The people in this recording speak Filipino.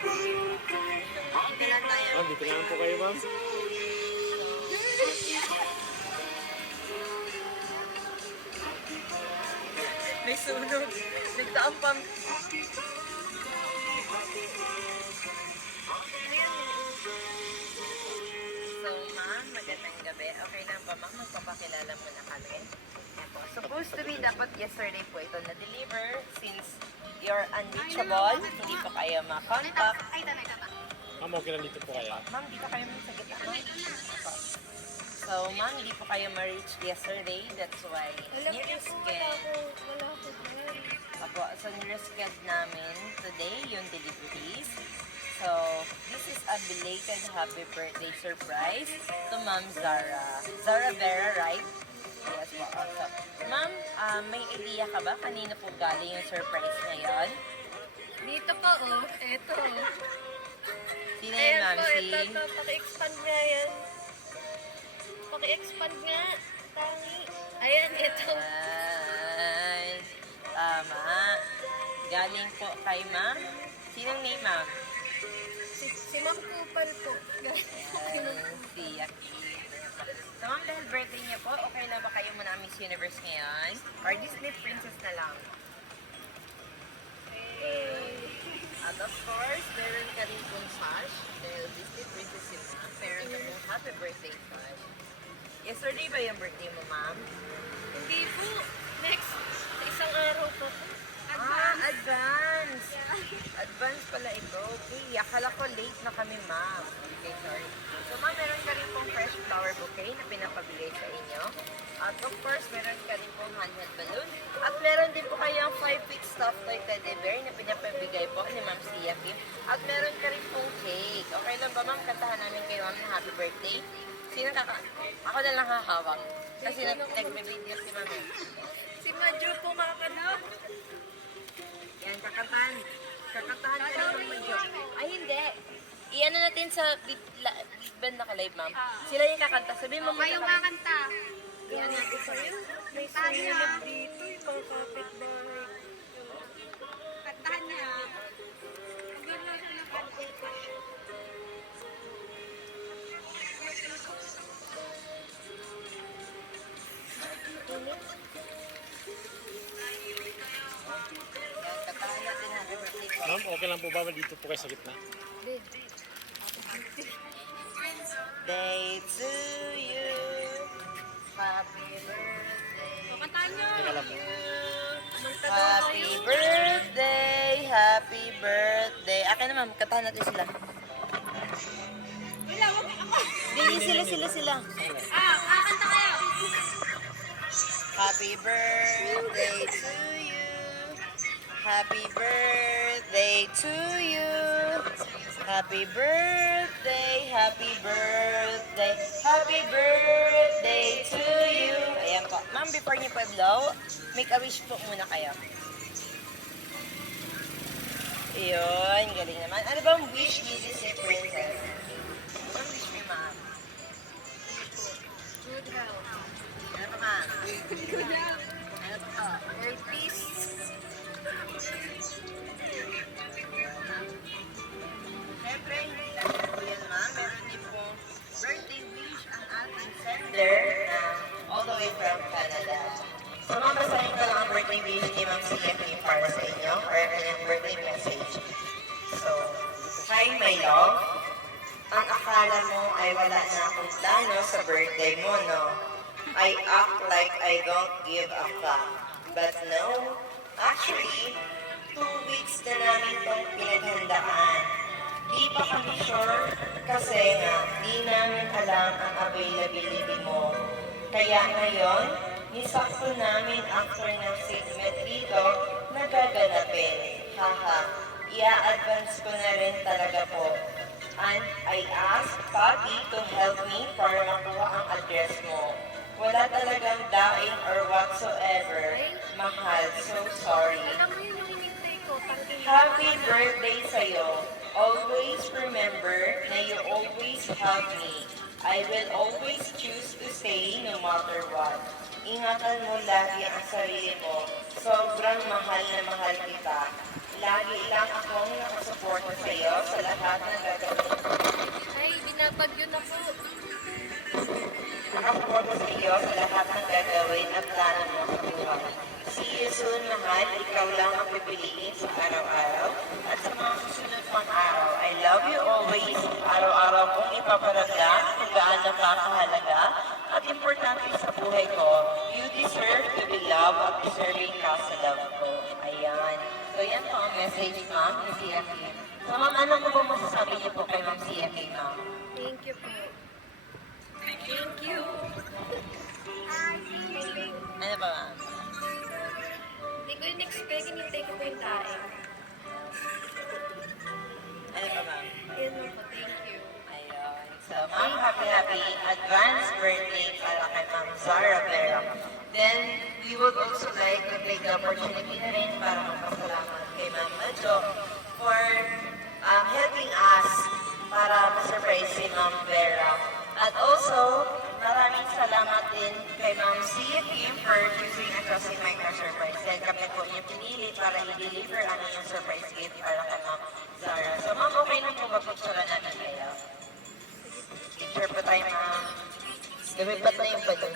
Dito lang tayo. Oh, dito lang po kayo, ma'am. May sunog. Nagtaang pang... So, ma'am, magandang gabi. Okay lang ba, ma'am? Magpapakilala mo na kami. Ako. Supposed to be, dapat yesterday po ito na-deliver since you're unreachable. Hindi po kayo ma-contact. Ma'am, okay lang dito po kayo. Ma'am, dito kayo sa gitna, ma'am. So, ma'am, hindi po kayo ma-reach yesterday. That's why near-scheduled. Apo, so near-scheduled namin today yung deliveries. So, this is a belated happy birthday surprise to Ma'am Zara. Zara Vera, right? Yes po. So, ma'am, may idea ka ba kanino po galing yung surprise ngayon? Dito po, oh. Ito. Sino yun, Ayan ma'am? po, Si... ito. Paki-expand nga yan. Paki-expand nga. Tangi. Ayan, ito. Ay, tama. Galing po kay ma'am. Sinong name, ma'am? Si Ma'am Kupal po. Si Yaki. So, ma'am, dahil birthday niyo po, okay na ba kayo muna Miss Universe ngayon? Or Disney Princess na lang? At of course, meron ka rin pong sash. Dahil Disney Princess yun, ma'am. Meron ka pong happy birthday sash. Yesterday ba yung birthday mo, ma'am? Hindi po. Next. Isang araw po. Advance! Advance pala ito. Okay, akala ko late na kami, ma'am. Okay, sorry. So, ma'am, meron ka rin pong fresh flower bouquet na pinapabigay sa inyo. At of course, meron ka rin pong handheld balloon. At meron din po kayong 5-feet stuffed toy teddy bear na pinapabigay po ni Ma'am Sia Kim. At meron ka rin pong cake. Okay lang ba, ma'am? Kantahan namin kayo, ma'am, na happy birthday. Sino Ako na lang hahawak. Kasi nag-video si ma'am. Si Madjo po kakanap. Yan, kakantahan. Kakantahan ka lang ng medyo. Ay, hindi. Iyan na natin sa big band na ka-live, ma'am. Sila yung kakanta. Sabihin mo Kayo muna. kakanta. Iyan natin sa May sumunod dito. Yung mga kapit-bahay. Kantahan niya. Maganda siya ng kanta. Yan, kantahan natin happy birthday po. Ma'am, okay lang po ba dito po kayo sa gitna? Day to you. Happy birthday. Kantahan niyo. Teka lang po. Happy birthday. Happy birthday. Akin na, ma'am. Kantahan natin sila. Wala, wag ako. Hindi, sila. Kakanta kayo. Happy birthday to you. Happy birthday to you. Happy birthday, happy birthday, happy birthday to you. Ayan po. Ma'am, before niyo po i-blow, make a wish po muna kayo. Ayun, galing naman. Ano bang wish ni Disney Princess? Anong wish ni ma'am? Good health. Ano pa, ma'am? Good health. Ano pa? World peace. Siyempre, hindi lang po yan, ma'am. Meron din po birthday wish ang ating sender na all the way from Canada. So, ma'am, basahin ko lang ang birthday wish ni Ma'am CFP para sa inyo or ang kanyang birthday message. So, hi, my love. Ang akala mo ay wala na akong plano sa birthday mo, no? I act like I don't give a fuck. But no, actually, 2 weeks na namin itong pinaghandaan. Di pa kami sure kasi nga di namin alam ang availability mo. Kaya ngayon, nisakto namin after ng segment dito na gaganapin. Haha, i-advance ko na rin talaga po. And I asked Papi to help me para makuha ang address mo. Wala talagang daing or whatsoever. Mahal, so sorry. Alam mo yung hinintay ko. Tangin. Happy birthday sa'yo. Always remember na you always have me. I will always choose to stay no matter what. Ingatan mo lagi ang sarili mo. Sobrang mahal na mahal kita. Lagi lang akong nakasupport suporta sa iyo sa lahat ng gagawin. Ay, binabagyo na po. Nakasuporta sa iyo sa lahat ng gagawin at plano mo sa buhay. See you soon, mahal. Ikaw lang ang pipiliin sa araw-araw at sa mga susunod pang araw. I love you always. Araw-araw kong ipaparamdam kung gaano ka kahalaga at importante sa buhay ko. You deserve to be loved at deserving ka sa love ko. Ayan. So yan po ang message, ma'am, ni Sia Kim. So ma'am, ano po ba masasabi niyo po kay ma'am Sia Kim, ma'am? Thank you po. Thank you. Ano ba, ma'am? Hindi ko yung expect, hinintay ko po yung tae. Ano ba, ma'am? Yun lang po, thank you. Ayun. So, ma'am, happy advance birthday para kay ma'am Zara Vera. Then, we would also like to take the opportunity na rin para magpasalamat kay ma'am Madjo for helping us para ma-surprise si ma'am Vera. At also, maraming salamat din kay ma'am Sia Kim for choosing a Crossing Micro Surprise. Dahil kami po yung pinili para i-deliver ang inyong surprise gift para kay ma'am Zara. So, ma'am, okay na po mag-picture natin kayo? Picture pa tayo, ma'am. Lumipat na yung balon.